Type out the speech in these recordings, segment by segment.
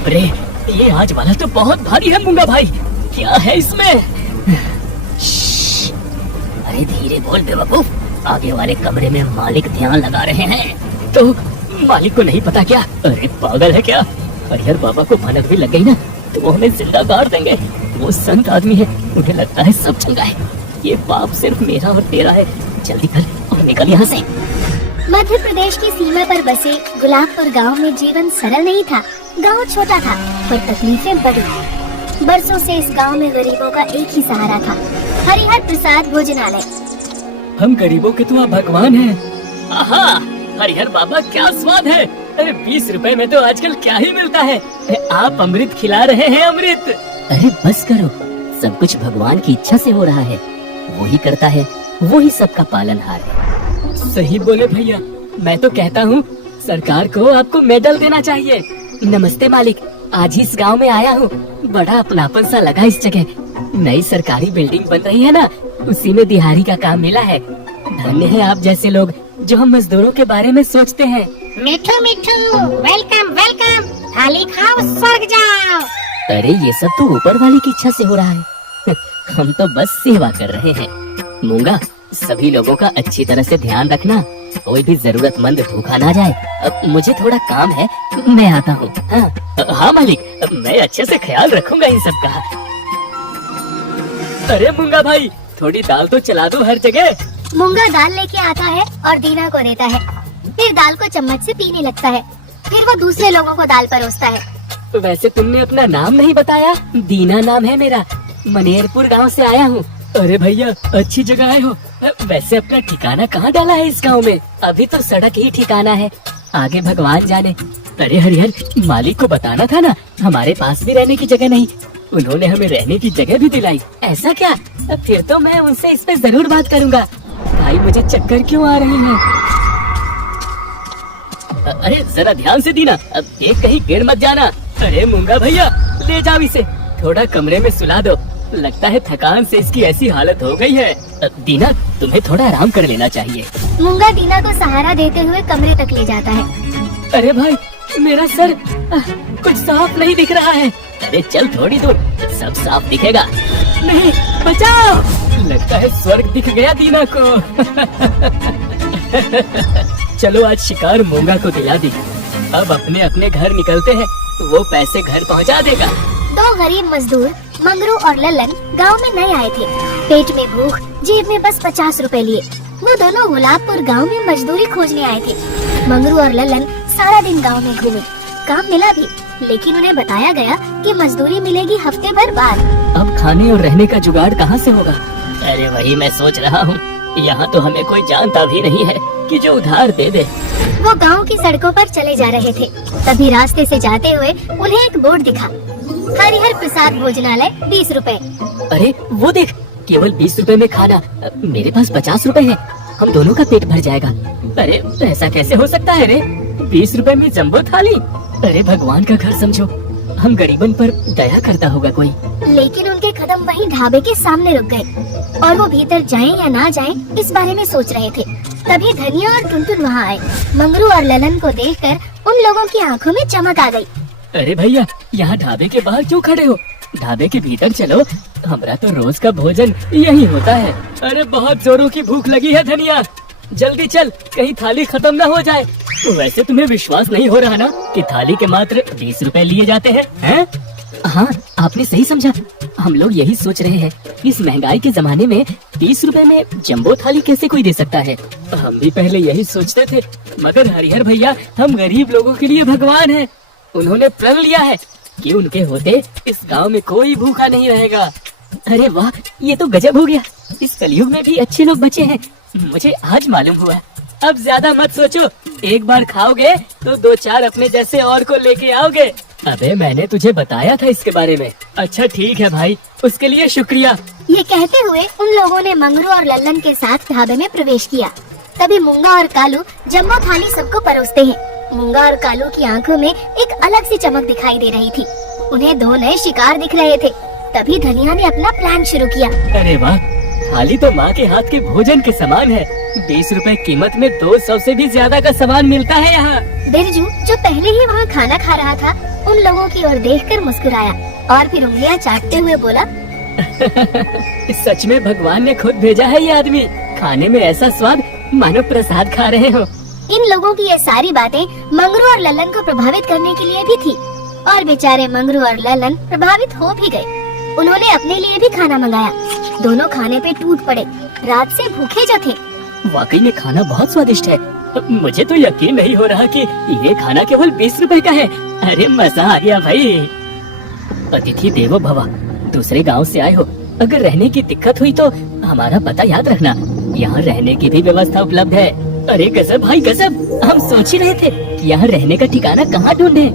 बाप रे, ये आज वाला तो बहुत भारी है मुंगा भाई। क्या है इसमें? अरे धीरे बोल बेवकूफ, आगे वाले कमरे में मालिक ध्यान लगा रहे हैं। तो मालिक को नहीं पता क्या? अरे पागल है क्या? हरिहर बाबा को भनक भी लग गई ना तो वो हमें जिंदा गाड़ देंगे। वो संत आदमी है, मुझे लगता है सब चंगा है। ये पाप सिर्फ मेरा और तेरा है। जल्दी कर और निकल यहाँ से। मध्य प्रदेश की सीमा पर बसे गुलाबपुर गांव में जीवन सरल नहीं था। गांव छोटा था पर तकलीफें बड़ी। बरसों से इस गांव में गरीबों का एक ही सहारा था, हरिहर प्रसाद भोजनालय। हम गरीबों के तो आप भगवान हैं। आहा, हरिहर बाबा क्या स्वाद है। अरे 20 रुपए में तो आजकल क्या ही मिलता है। आप अमृत खिला रहे हैं, अमृत। अरे बस करो, सब कुछ भगवान की इच्छा से हो रहा है। वो ही करता है, वो ही सबका पालनहार है। सही बोले भैया, मैं तो कहता हूँ सरकार को आपको मेडल देना चाहिए। नमस्ते मालिक, आज ही इस गांव में आया हूँ। बड़ा अपनापन सा लगा इस जगह। नई सरकारी बिल्डिंग बन रही है ना, उसी में दिहाड़ी का काम मिला है। धन्य है आप जैसे लोग जो हम मजदूरों के बारे में सोचते हैं। मिठू मिठू, वेलकम वेलकम, थाली खाओ स्वर्ग जाओ। अरे ये सब तो ऊपर वाले की इच्छा से हो रहा है। हम तो बस सेवा कर रहे हैं। मूंगा, सभी लोगों का अच्छी तरह से ध्यान रखना, कोई भी जरूरतमंद भूखा ना जाए। अब मुझे थोड़ा काम है, मैं आता हूँ। हाँ मालिक, मैं अच्छे से ख्याल रखूंगा इन सब का। अरे मूंगा भाई, थोड़ी दाल तो चला दो हर जगह। मूंगा दाल लेके आता है और दीना को देता है। फिर दाल को चम्मच से पीने लगता है। फिर वो दूसरे लोगों को दाल परोसता है। वैसे तुमने अपना नाम नहीं बताया। दीना नाम है मेरा, मनेरपुर गांव से आया हूँ। अरे भैया, अच्छी जगह आए हो। वैसे अपना ठिकाना कहाँ डाला है इस गांव में? अभी तो सड़क ही ठिकाना है, आगे भगवान जाने। अरे हरिहर, मालिक को बताना था ना, हमारे पास भी रहने की जगह नहीं। उन्होंने हमें रहने की जगह भी दिलाई। ऐसा क्या? फिर तो मैं उनसे इस पे जरूर बात करूँगा। भाई मुझे चक्कर क्यों आ रहे हैं? अरे जरा ध्यान से दीना, अब देख कहीं गिर मत जाना। अरे मूंगा भैया, ले जाओ इसे, थोड़ा कमरे में सुला दो। लगता है थकान से इसकी ऐसी हालत हो गई है। दीना, तुम्हें थोड़ा आराम कर लेना चाहिए। मूंगा दीना को सहारा देते हुए कमरे तक ले जाता है। अरे भाई, मेरा सर कुछ साफ नहीं दिख रहा है। अरे चल थोड़ी दूर, सब साफ दिखेगा। नहीं, बचाओ। लगता है स्वर्ग दिख गया दीना को। चलो आज शिकार मूंगा को दिला दी। अब अपने अपने घर निकलते हैं, वो पैसे घर पहुंचा देगा। दो गरीब मजदूर मंगरू और ललन गांव में नए आए थे। पेट में भूख, जेब में बस 50 रुपए लिए। वो दोनों गुलाबपुर गांव में मजदूरी खोजने आए थे। मंगरू और ललन सारा दिन गांव में घूमे। काम मिला भी, लेकिन उन्हें बताया गया कि मजदूरी मिलेगी हफ्ते भर बाद। अब खाने और रहने का जुगाड़ कहाँ से होगा? अरे वही मैं सोच रहा हूँ, यहाँ तो हमें कोई जानता भी नहीं है कि जो उधार दे दे। वो गांव की सड़कों पर चले जा रहे थे, तभी रास्ते से जाते हुए उन्हें एक बोर्ड दिखा, हरिहर प्रसाद भोजनालय 20 रुपए। अरे वो देख, केवल 20 रुपए में खाना। मेरे पास 50 रुपए है, हम दोनों का पेट भर जाएगा। अरे ऐसा कैसे हो सकता है रे? 20 रुपए में जम्बो थाली? अरे भगवान का घर समझो, हम गरीबन पर दया करता होगा कोई। लेकिन उनके कदम वहीं ढाबे के सामने रुक गए और वो भीतर जाएं या ना जाएं इस बारे में सोच रहे थे। तभी धनिया और टुनटुन वहाँ आए। मंगरू और ललन को देखकर उन लोगों की आंखों में चमक आ गई। अरे भैया, यहाँ ढाबे के बाहर क्यों खड़े हो? ढाबे के भीतर चलो, हमारा तो रोज का भोजन यही होता है। अरे बहुत जोरों की भूख लगी है धनिया, जल्दी चल, कहीं थाली खत्म ना हो जाए। वैसे तुम्हें विश्वास नहीं हो रहा ना कि थाली के मात्र 20 रुपए लिए जाते हैं? हाँ, आपने सही समझा। हम लोग यही सोच रहे हैं, इस महंगाई के जमाने में 20 रुपए में जंबो थाली कैसे कोई दे सकता है? हम भी पहले यही सोचते थे, मगर हरिहर भैया हम गरीब लोगों के लिए भगवान हैं। उन्होंने प्रण लिया है कि उनके होते इस गांव में कोई भूखा नहीं रहेगा। अरे वाह, ये तो गजब हो गया। इस कलयुग में भी अच्छे लोग बचे हैं, मुझे आज मालूम हुआ। अब ज्यादा मत सोचो, एक बार खाओगे तो 2-4 अपने जैसे और को लेके आओगे। अबे मैंने तुझे बताया था इसके बारे में। अच्छा ठीक है भाई, उसके लिए शुक्रिया। ये कहते हुए उन लोगों ने मंगरू और लल्लन के साथ ढाबे में प्रवेश किया। तभी मूंगा और कालू जम्बो थाली सबको परोसते हैं। मूंगा और कालू की आंखों में एक अलग सी चमक दिखाई दे रही थी। उन्हें 2 नए शिकार दिख रहे थे। तभी धनिया ने अपना प्लान शुरू किया। अरे वाह, थाली तो माँ के हाथ के भोजन के समान है। 20 रुपए कीमत में 200 से भी ज्यादा का सामान मिलता है यहाँ। बिरजू जो पहले ही वहाँ खाना खा रहा था उन लोगों की ओर देखकर मुस्कुराया और फिर उंगलियां चाटते हुए बोला, सच में भगवान ने खुद भेजा है ये आदमी। खाने में ऐसा स्वाद मानो प्रसाद खा रहे हो। इन लोगों की ये सारी बातें मंगरू और ललन को प्रभावित करने के लिए भी थी और बेचारे मंगरू और ललन प्रभावित हो भी गए। उन्होंने अपने लिए भी खाना मंगाया। दोनों खाने पे टूट पड़े। रात से भूखे जो थे। वाकई में खाना बहुत स्वादिष्ट है। मुझे तो यकीन नहीं हो रहा कि ये खाना केवल 20 रुपए का है। अरे मजा आ गया भाई। अतिथि देवो भव। दूसरे गांव से आए हो, अगर रहने की दिक्कत हुई तो हमारा पता याद रखना। यहाँ रहने की भी व्यवस्था उपलब्ध है। अरे गजब भाई गजब। हम सोच ही रहे थे कि यहाँ रहने का ठिकाना कहाँ ढूंढे।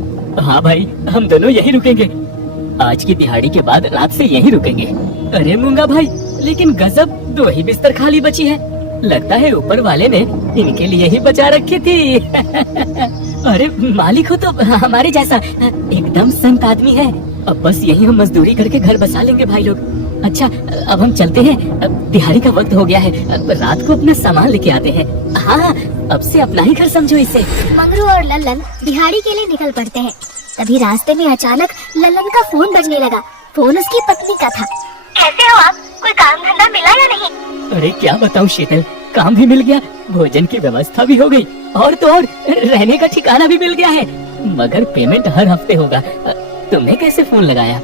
हाँ भाई, हम दोनों यहीं रुकेंगे। आज की दिहाड़ी के बाद रात से यहीं रुकेंगे। अरे मूंगा भाई, लेकिन गजब, 2 ही बिस्तर खाली बची है। लगता है ऊपर वाले ने इनके लिए ही बचा रखी थी। अरे मालिक हो तो हमारे जैसा एकदम संत आदमी है। अब बस यही हम मजदूरी करके घर बसा लेंगे भाई लोग। अच्छा, अब हम चलते हैं। अब दिहाड़ी का वक्त हो गया है। अब रात को अपना सामान लेके आते हैं। हाँ, अब से अपना ही घर समझो इसे। मंगरू और ललन दिहाड़ी के लिए निकल पड़ते हैं। तभी रास्ते में अचानक ललन का फोन बजने लगा। फोन उसकी पत्नी का था। कैसे हो आप? कोई काम धंधा मिला या नहीं? अरे क्या बताऊं शीतल, काम भी मिल गया, भोजन की व्यवस्था भी हो गई और तो और रहने का ठिकाना भी मिल गया है। मगर पेमेंट हर हफ्ते होगा। तुमने कैसे फोन लगाया?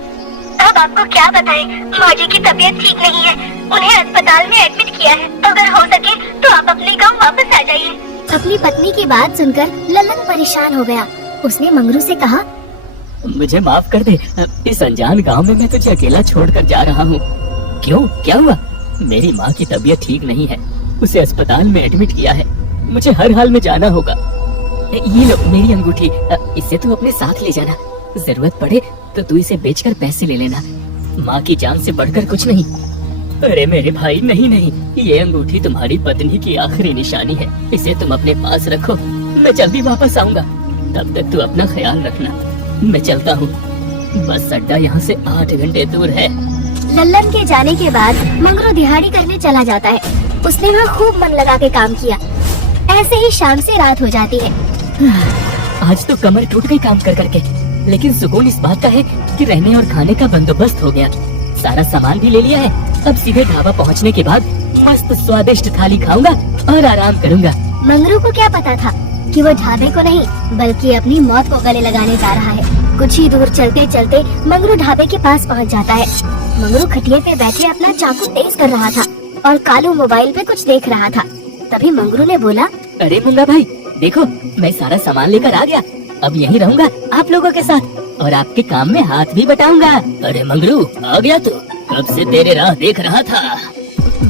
अब आपको क्या बताएं, माँ जी की तबीयत ठीक नहीं है। उन्हें अस्पताल में एडमिट किया है। अगर हो सके तो आप अपने गांव वापस आ जाइए। अपनी पत्नी की बात सुनकर ललन परेशान हो गया। उसने मंगरू से कहा, मुझे माफ कर दे, इस अनजान गांव में मैं तुझे अकेला छोड़कर जा रहा हूँ। क्यों, क्या हुआ? मेरी माँ की तबीयत ठीक नहीं है, उसे अस्पताल में एडमिट किया है। मुझे हर हाल में जाना होगा। ये लो मेरी अंगूठी, इसे तू अपने साथ ले जाना। जरूरत पड़े तो तू इसे बेचकर पैसे ले लेना। माँ की जान से बढ़कर कुछ नहीं। अरे मेरे भाई, नहीं नहीं, ये अंगूठी तुम्हारी पत्नी की आखिरी निशानी है। इसे तुम अपने पास रखो। मैं जल्दी वापस आऊंगा, तब तक तू अपना ख्याल रखना। मैं चलता हूँ। बस अड्डा यहाँ से 8 घंटे दूर है। लल्लन के जाने के बाद मंगरू दिहाड़ी करने चला जाता है। उसने वहाँ खूब मन लगा के काम किया। ऐसे ही शाम से रात हो जाती है। आज तो कमर टूट गई काम कर करके, लेकिन सुकून इस बात का है कि रहने और खाने का बंदोबस्त हो गया। सारा सामान भी ले लिया है। अब सीधे ढाबा पहुँचने के बाद मस्त स्वादिष्ट थाली खाऊंगा और आराम करूंगा। मंगरू को क्या पता था कि वो ढाबे को नहीं बल्कि अपनी मौत को गले लगाने जा रहा है। कुछ ही दूर चलते चलते मंगरू ढाबे के पास पहुंच जाता है। मंगरू खटिया पे बैठे अपना चाकू तेज कर रहा था और कालू मोबाइल पे कुछ देख रहा था। तभी मंगरू ने बोला, अरे मुंगा भाई, देखो मैं सारा सामान लेकर आ गया। अब यहीं रहूंगा आप लोगों के साथ और आपके काम में हाथ भी बटाऊंगा। अरे मंगरू, आ गया तू? कब से तेरे राह देख रहा था।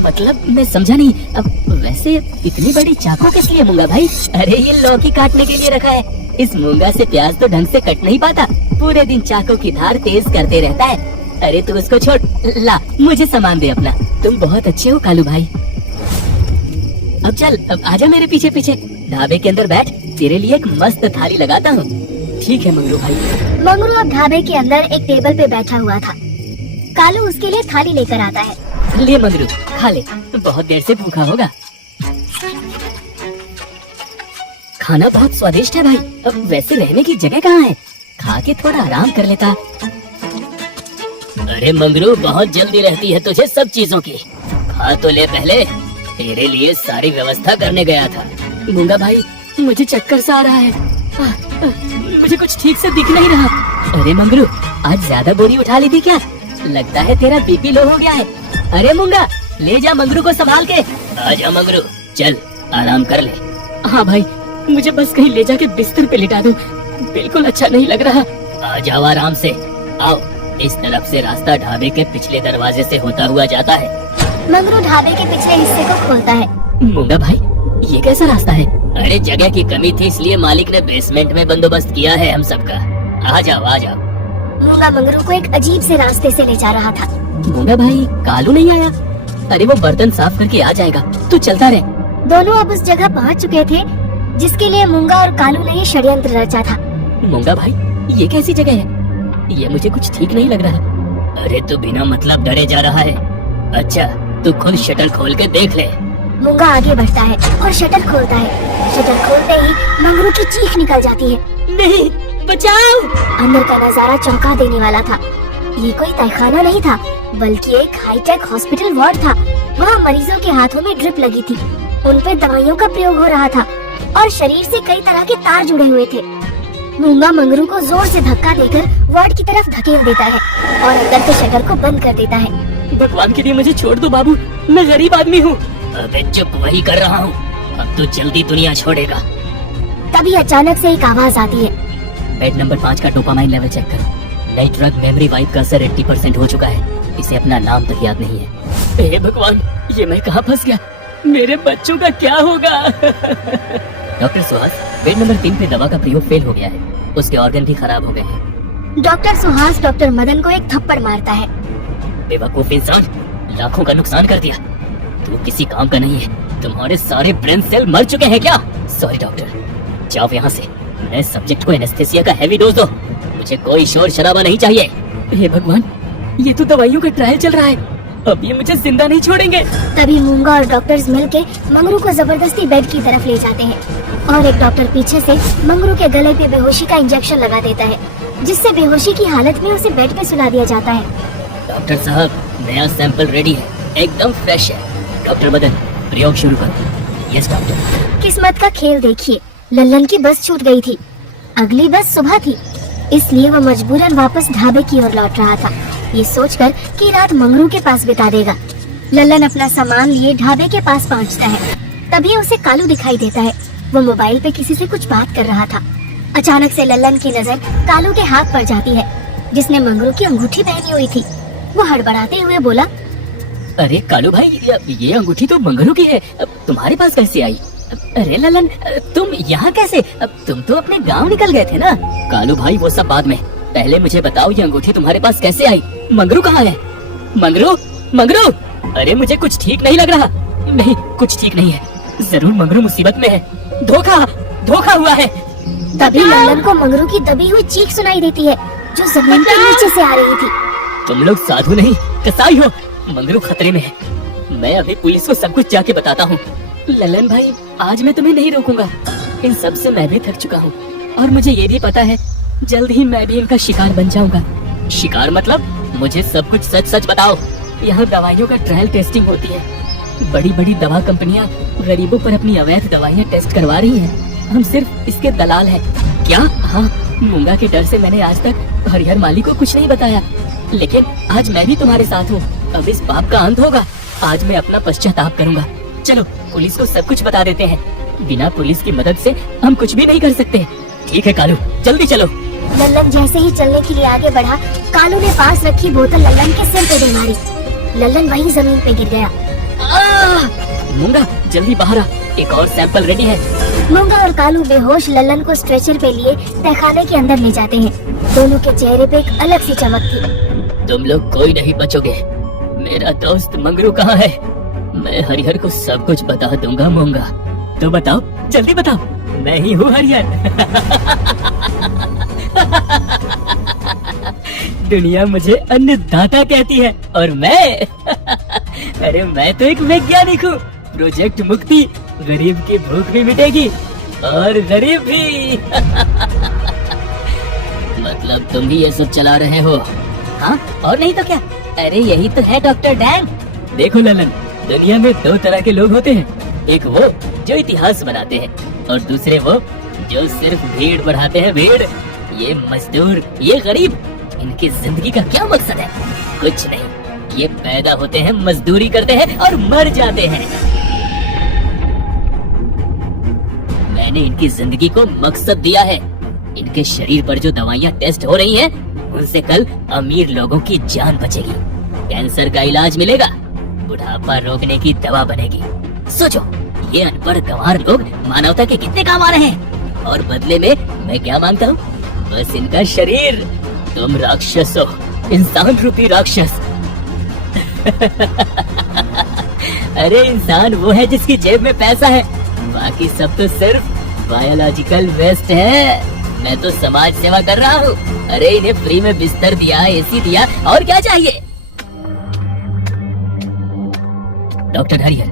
मतलब मैं समझा नहीं। अब वैसे इतनी बड़ी चाकू किस लिए मुंगा भाई? अरे ये लौकी काटने के लिए रखा है। इस मूंगा से प्याज तो ढंग से कट नहीं पाता, पूरे दिन चाकू की धार तेज करते रहता है। अरे तू उसको छोड़, ला मुझे सामान दे अपना। तुम बहुत अच्छे हो कालू भाई। अब चल, अब आजा मेरे पीछे पीछे। ढाबे के अंदर बैठ, तेरे लिए एक मस्त थाली लगाता हूँ। ठीक है मंगरू भाई। मंगरू अब ढाबे के अंदर एक टेबल पे बैठा हुआ था। कालू उसके लिए थाली लेकर आता है। ले मंगरू, खा ले, बहुत देर से भूखा होगा। खाना बहुत स्वादिष्ट है भाई। अब वैसे रहने की जगह कहाँ है? खा के थोड़ा आराम कर लेता। अरे मंगरू, बहुत जल्दी रहती है तुझे सब चीजों की। खा तो ले पहले, तेरे लिए सारी व्यवस्था करने गया था। मूंगा भाई, मुझे चक्कर सा आ रहा है। मुझे कुछ ठीक से दिख नहीं रहा। अरे मंगरू, आज ज्यादा बोरी उठा ली थी क्या? लगता है तेरा बीपी लो हो गया है। अरे मूंगा, ले जा मंगरू को संभाल के। आजा मंगरू, चल आराम कर ले। हाँ भाई, मुझे बस कहीं ले जाके बिस्तर पे लिटा दो, बिल्कुल अच्छा नहीं लग रहा। आ जाओ आराम से, आओ। इस तरफ से रास्ता ढाबे के पिछले दरवाजे से होता हुआ जाता है। मंगरू ढाबे के पिछले हिस्से को खोलता है। मूंगा भाई, ये कैसा रास्ता है? अरे जगह की कमी थी, इसलिए मालिक ने बेसमेंट में बंदोबस्त किया है हम सबका। आ जाओ आ जाओ। मूंगा मंगरू को एक अजीब से रास्ते से ले जा रहा था। मूंगा भाई, कालू नहीं आया? अरे वो बर्तन साफ करके आ जाएगा, तू चलता रहे। दोनों अब उस जगह पहुंच चुके थे जिसके लिए मूंगा और कालू ने ये षड्यंत्र रचा था। मूंगा भाई, ये कैसी जगह है? ये मुझे कुछ ठीक नहीं लग रहा। अरे तू बिना मतलब डरे जा रहा है। अच्छा, तू खुद शटर खोल के देख ले। मूंगा आगे बढ़ता है और शटर खोलता है। शटर खोलते ही मंगरू की चीख निकल जाती है। नहीं, बचाओ। अंदर का नजारा चौंका देने वाला था। ये कोई तहखाना नहीं था, बल्कि एक हाईटेक हॉस्पिटल वार्ड था। वहाँ मरीजों के हाथों में ड्रिप लगी थी, उन पे दवाइयों का प्रयोग हो रहा था और शरीर से कई तरह के तार जुड़े हुए थे। मूंगा मंगरू को जोर से धक्का देकर वार्ड की तरफ धकेल देता है और अंदर के शटर को बंद कर देता है। भगवान के लिए मुझे छोड़ दो बाबू, मैं गरीब आदमी हूँ। अबे चुप, वही कर रहा हूँ। अब तो जल्दी दुनिया छोड़ेगा। तभी अचानक से एक आवाज आती है। बेड नंबर 5 का डोपामाइन लेवल चेक करो। नई ड्रग मेमोरी वाइप का असर 80% हो चुका है। इसे अपना नाम तक याद नहीं है। हे भगवान, ये मैं कहाँ फंस गया? मेरे बच्चों का क्या होगा? डॉक्टर सुहास, बेड नंबर 3 पे दवा का प्रयोग फेल हो गया है। उसके ऑर्गन भी खराब हो गए हैं। डॉक्टर सुहास डॉक्टर मदन को एक थप्पड़ मारता है। बेवकूफ इंसान, लाखों का नुकसान कर दिया। तू किसी काम का नहीं है। तुम्हारे सारे ब्रेन सेल मर चुके हैं क्या? सॉरी डॉक्टर, जाओ यहाँ से। नए सब्जेक्ट को एनेस्थेसिया का हैवी डोज दो। मुझे कोई शोर शराबा नहीं चाहिए। हे भगवान, ये तो दवाइयों का ट्रायल चल रहा है। अब ये मुझे जिंदा नहीं छोड़ेंगे। तभी मूंगा और डॉक्टर्स मिलके मंगरू को जबरदस्ती बेड की तरफ ले जाते हैं और एक डॉक्टर पीछे से मंगरू के गले पे बेहोशी का इंजेक्शन लगा देता है, जिससे बेहोशी की हालत में उसे बेड पे सुला दिया जाता है। डॉक्टर साहब, नया सैंपल रेडी है, एकदम फ्रेश है। डॉक्टर मदन, प्रयोग शुरू करो। Yes doctor. किस्मत का खेल देखिए, लल्लन की बस छूट गई थी। अगली बस सुबह थी, इसलिए वो मजबूरन वापस ढाबे की ओर लौट रहा था, ये सोचकर कि रात मंगरू के पास बिता देगा। लल्लन अपना सामान लिए ढाबे के पास पहुंचता है। तभी उसे कालू दिखाई देता है। वो मोबाइल पे किसी से कुछ बात कर रहा था। अचानक से लल्लन की नजर कालू के हाथ पर जाती है, जिसने मंगरू की अंगूठी पहनी हुई थी। वो हड़बड़ाते हुए बोला, अरे कालू भाई, ये अंगूठी तो मंगरू की है, तुम्हारे पास कैसे आई? अरे ललन, तुम यहाँ कैसे? तुम तो अपने गांव निकल गए थे ना। कालू भाई, वो सब बाद में, पहले मुझे बताओ ये अंगूठी तुम्हारे पास कैसे आई? मंगरू कहाँ है? मंगरू, मंगरू! अरे मुझे कुछ ठीक नहीं लग रहा। नहीं, कुछ ठीक नहीं है। जरूर मंगरू मुसीबत में है। धोखा, धोखा हुआ है। तभी लल्लन को मंगरू की दबी हुई चीख सुनाई देती है, जो जमीन के नीचे से आ रही थी। तुम लोग साधु नहीं, कसाई हो। मंगरू खतरे में है। मैं अभी पुलिस को सब कुछ जाके बताता हूँ। ललन भाई, आज मैं तुम्हें नहीं रोकूंगा। इन सब से मैं भी थक चुका हूँ और मुझे ये भी पता है जल्द ही मैं भी इनका शिकार बन जाऊंगा। शिकार मतलब? मुझे सब कुछ सच सच बताओ। यहाँ दवाइयों का ट्रायल टेस्टिंग होती है। बड़ी बड़ी दवा कंपनियाँ गरीबों पर अपनी अवैध दवाइयाँ टेस्ट करवा रही हैं। हम सिर्फ इसके दलाल हैं। क्या? हाँ, मूंगा के डर से मैंने आज तक हरिहर माली को कुछ नहीं बताया, लेकिन आज मैं भी तुम्हारे साथ हूँ। अब इस पाप का अंत होगा। आज मैं अपना पश्चाताप करूँगा। चलो पुलिस को सब कुछ बता देते हैं। बिना पुलिस की मदद से हम कुछ भी नहीं कर सकते। ठीक है कालू, जल्दी चलो। लल्लन जैसे ही चलने के लिए आगे बढ़ा, कालू ने पास रखी बोतल लल्लन के सिर पे दे मारी। लल्लन वहीं जमीन पे गिर गया। मूंगा, जल्दी बाहर आ, एक और सैंपल रेडी है। मूंगा और कालू बेहोश लल्लन को स्ट्रेचर पे लिए तहखाने के अंदर ले जाते हैं। दोनों के चेहरे पे एक अलग सी चमक थी। तुम लोग कोई नहीं बचोगे। मेरा दोस्त मंगरू कहाँ है? मैं हरिहर को सब कुछ बता दूंगा। मूंगा, तो बताओ, जल्दी बताओ। मैं ही हूँ हरिहर। दुनिया मुझे अन्नदाता कहती है और मैं अरे मैं तो एक वैज्ञानिक हूँ। प्रोजेक्ट मुक्ति, गरीब की भूख भी मिटेगी और गरीब भी। मतलब तुम ही ये सब चला रहे हो? हाँ, और नहीं तो क्या। अरे यही तो है डॉक्टर डैंग। देखो ललन, दुनिया में दो तरह के लोग होते हैं। एक वो जो इतिहास बनाते हैं और दूसरे वो जो सिर्फ भीड़ बढ़ाते हैं। भीड़, ये मजदूर, ये गरीब, इनकी जिंदगी का क्या मकसद है? कुछ नहीं, ये पैदा होते हैं, मजदूरी करते हैं और मर जाते हैं। मैंने इनकी जिंदगी को मकसद दिया है। इनके शरीर पर जो दवाइयाँ टेस्ट हो रही हैं, उनसे कल अमीर लोगों की जान बचेगी, कैंसर का इलाज मिलेगा, बुढ़ापा रोकने की दवा बनेगी। सोचो, ये अनपढ़ गंवार लोग मानवता के कितने काम आ रहे हैं और बदले में मैं क्या मांगता हूँ? बस इनका शरीर। तुम राक्षस हो, इंसान रूपी राक्षस। अरे इंसान वो है जिसकी जेब में पैसा है, बाकी सब तो सिर्फ बायोलॉजिकल वेस्ट है। मैं तो समाज सेवा कर रहा हूँ। अरे इन्हें फ्री में बिस्तर दिया, एसी दिया, और क्या चाहिए? डॉक्टर हरिहर,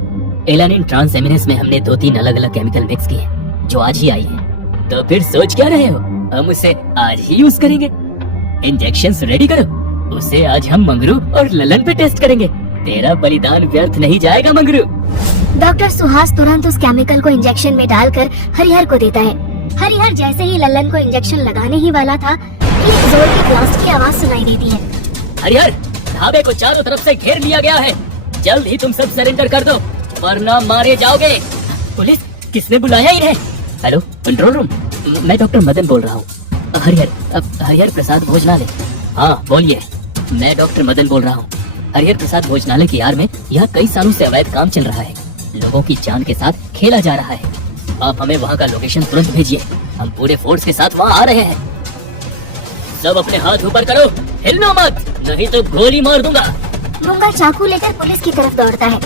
एलानिन ट्रांसएमिनेस में हमने 2-3 अलग अलग केमिकल मिक्स किए हैं जो आज ही आई हैं। तो फिर सोच क्या रहे हो, हम उसे आज ही यूज करेंगे। इंजेक्शंस रेडी करो, उसे आज हम मंगरू और ललन पे टेस्ट करेंगे। तेरा बलिदान व्यर्थ नहीं जाएगा मंगरू। डॉक्टर सुहास तुरंत उस केमिकल को इंजेक्शन में डालकर हरिहर को देता है। हरिहर जैसे ही लल्लन को इंजेक्शन लगाने ही वाला था कि एक जोर की ब्लास्ट की आवाज सुनाई देती है। हरिहर, ढाबे को चारों तरफ से घेर लिया गया है, जल्द ही तुम सब सरेंडर कर दो वरना मारे जाओगे। पुलिस, किसने बुलाया इन्हें? हेलो, कंट्रोल रूम, मैं डॉक्टर मदन बोल रहा हूँ। हरिहर प्रसाद भोजनालय। हाँ बोलिए, मैं डॉक्टर मदन बोल रहा हूँ। हरिहर प्रसाद भोजनालय की यार में यहाँ कई सालों से अवैध काम चल रहा है, लोगों की जान के साथ खेला जा रहा है। आप हमें वहाँ का लोकेशन तुरंत भेजिए, हम पूरे फोर्स के साथ वहाँ आ रहे हैं। सब अपने हाथ ऊपर करो, हिलना मत, नहीं तो गोली मार दूंगा। मूंगा चाकू लेकर पुलिस की तरफ दौड़ता है।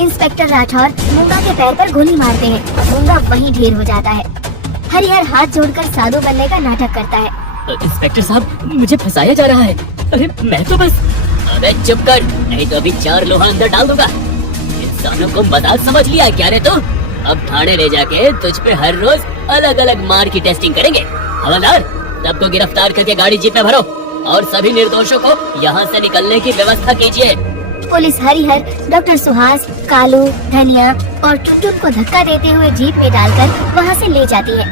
इंस्पेक्टर राठौर मूंगा के पैर पर गोली मारते हैं। मूंगा वहीं ढेर हो जाता है। हरिहर हाथ जोड़कर साधु बनने का नाटक करता है। इंस्पेक्टर साहब, मुझे फंसाया जा रहा है। अरे मैं तो बस। अबे चुप कर, नहीं तो अभी 4 लोहा अंदर डाल दूंगा। इंसानों को मजाक समझ लिया क्या रे तू? अब थाने ले जाके तुझ पे हर रोज अलग अलग मार की टेस्टिंग करेंगे। हवलदार, सबको गिरफ्तार करके गाड़ी जीप में भरो और सभी निर्दोषों को यहाँ से निकलने की व्यवस्था कीजिए। पुलिस हरिहर, डॉक्टर सुहास, कालू, धनिया और टुटुन को धक्का देते हुए जीप में डालकर वहाँ से ले जाती है।